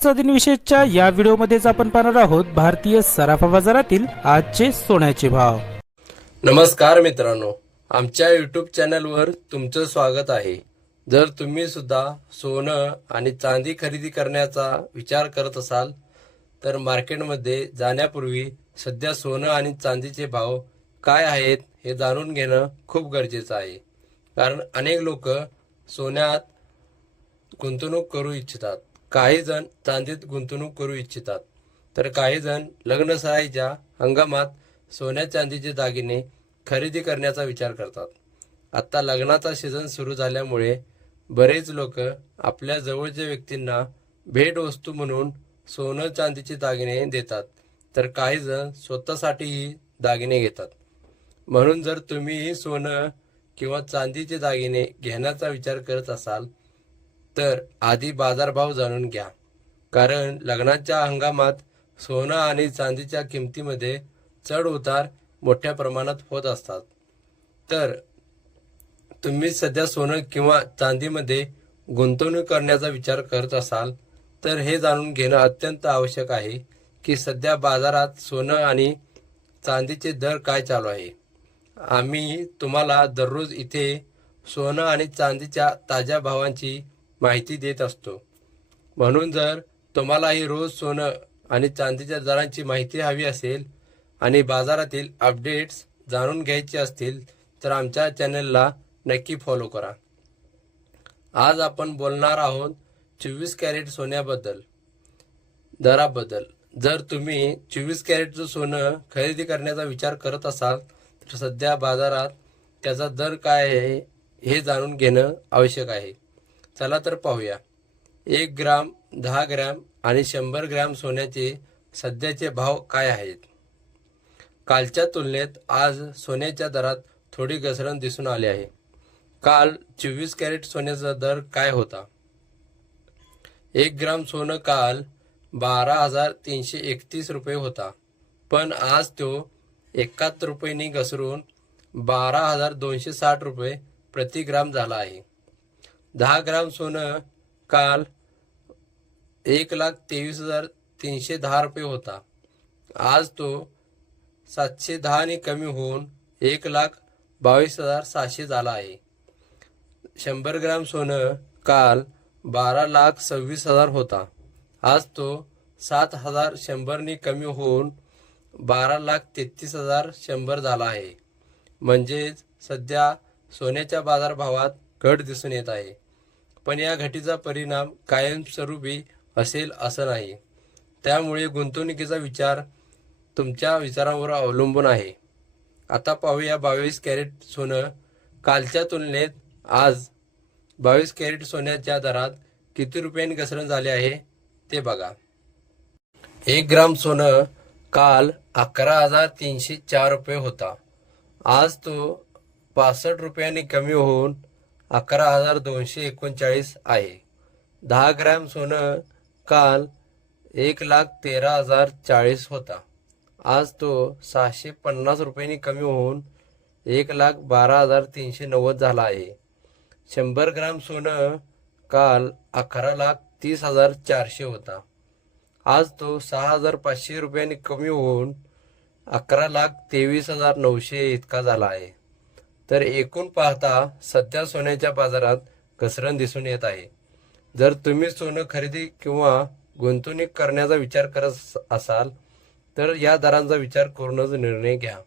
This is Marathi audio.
आजचा दिनविशेषच्या या व्हिडिओमध्येच आपण पाहणार आहोत भारतीय सराफा बाजारातील आजचे सोन्याचे भाव. नमस्कार मित्रांनो आमच्या यूट्यूब चॅनलवर तुमचं स्वागत आहे. जर तुम्ही सुद्धा सोनं आणि चांदी खरेदी करण्याचा विचार करत असाल तर मार्केटमध्ये जाण्यापूर्वी सध्या सोनं आणि चांदीचे भाव काय आहेत हे जाणून घेणं खूप गरजेचं आहे. कारण अनेक लोक सोन्यात गुंतवणूक करू इच्छितात. काही जण चांदीत गुंतवणूक करू इच्छितात. तर काही जण लग्नसराईच्या हंगामात सोन्या चांदीचे दागिने खरेदी करण्याचा विचार करतात. आत्ता लग्नाचा सीझन सुरू झाल्यामुळे बरेच लोक आपल्या जवळच्या व्यक्तींना भेटवस्तू म्हणून सोनं चांदीचे दागिने देतात. तर काही जण स्वतःसाठीही दागिने घेतात. म्हणून जर तुम्हीही सोनं किंवा चांदीचे दागिने घेण्याचा विचार करत असाल तर आधी बाजारभाव जाणून घ्या. कारण लग्नाच्या हंगामात सोनं आणि चांदीच्या किमतीमध्ये चढ उतार मोठ्या प्रमाणात होत असतात. तर तुम्ही सध्या सोनं किंवा चांदीमध्ये गुंतवणूक करण्याचा विचार करत असाल तर हे जाणून घेणं अत्यंत आवश्यक आहे की सध्या बाजारात सोनं आणि चांदीचे दर काय चालू आहे. आम्ही तुम्हाला दररोज इथे सोनं आणि चांदीच्या ताज्या भावांची माहिती देत असतो. म्हणून जर तुम्हालाही रोज सोनं आणि चांदीच्या दरांची माहिती हवी असेल आणि बाजारातील अपडेट्स जाणून घ्यायचे असतील तर आमच्या चॅनलला नक्की फॉलो करा. आज आपण बोलणार आहोत चोवीस कॅरेट सोन्याबद्दल दराबद्दल. जर तुम्ही चोवीस कॅरेटचं सोनं खरेदी करण्याचा विचार करत असाल तर सध्या बाजारात त्याचा दर काय आहे हे जाणून घेणं आवश्यक आहे. चला तर पाहूया. एक ग्राम दहा ग्रॅम आणि शंभर ग्रॅम सोन्याचे सध्याचे भाव काय आहेत? कालच्या तुलनेत आज सोन्याच्या दरात थोडी घसरण दिसून आली आहे. काल चोवीस कॅरेट सोन्याचा दर काय होता? एक ग्राम सोनं काल बारा हजार तीनशे एकतीस रुपये होता. पण आज तो एकाहत्तर रुपयेनी घसरून बारा हजार दोनशे साठ रुपये प्रति ग्राम झाला आहे. दहा ग्राम सोनं काल एक लाख तेवीस हजार तीनशे दहा रुपये होता. आज तो सातशे दहाने कमी होऊन एक लाख बावीस हजार सहाशे झाला आहे. शंभर ग्राम सोनं काल बारा लाख सव्वीस हजार होता. आज तो सात हजार शंभरने कमी होऊन बारा लाख तेहतीस हजार शंभर झाला आहे. म्हणजेच सध्या सोन्याच्या बाजारभावात घट दिसून येत आहे. पण या घटीचा परिणाम कायमस्वरूपी असेल असं नाही. त्यामुळे गुंतवणुकीचा विचार तुमच्या विचारांवर अवलंबून आहे. आता पाहूया बावीस कॅरेट सोनं कालच्या तुलनेत आज बावीस कॅरेट सोन्याच्या दरात किती रुपयांनी घसरण झाले आहे ते बघा. एक ग्राम सोनं काल अकरा हजार तीनशे चार रुपये होता. आज तो पासष्ट रुपयांनी कमी होऊन अकरा हजार दोनशे एकोणचाळीस आहे. दहा ग्रॅम सोनं काल एक लाख तेरा हजार चाळीस होता. आज तो सहाशे पन्नास रुपयांनी कमी होऊन एक लाख बारा हजार तीनशे नव्वद झाला आहे. शंभर ग्राम सोनं काल अकरा लाख तीस हजार चारशे होता. आज तो सहा हजार पाचशे रुपयांनी कमी होऊन अकरा लाख तेवीस हजार नऊशे इतका झाला आहे. तर एकूण पाहता सध्या सोन्याच्या बाजारात घसरण दिसून येत आहे. जर तुम्ही सोनं खरेदी किंवा गुंतवणूक करण्याचा विचार करत असाल तर या दरांचा विचार करूनच निर्णय घ्या.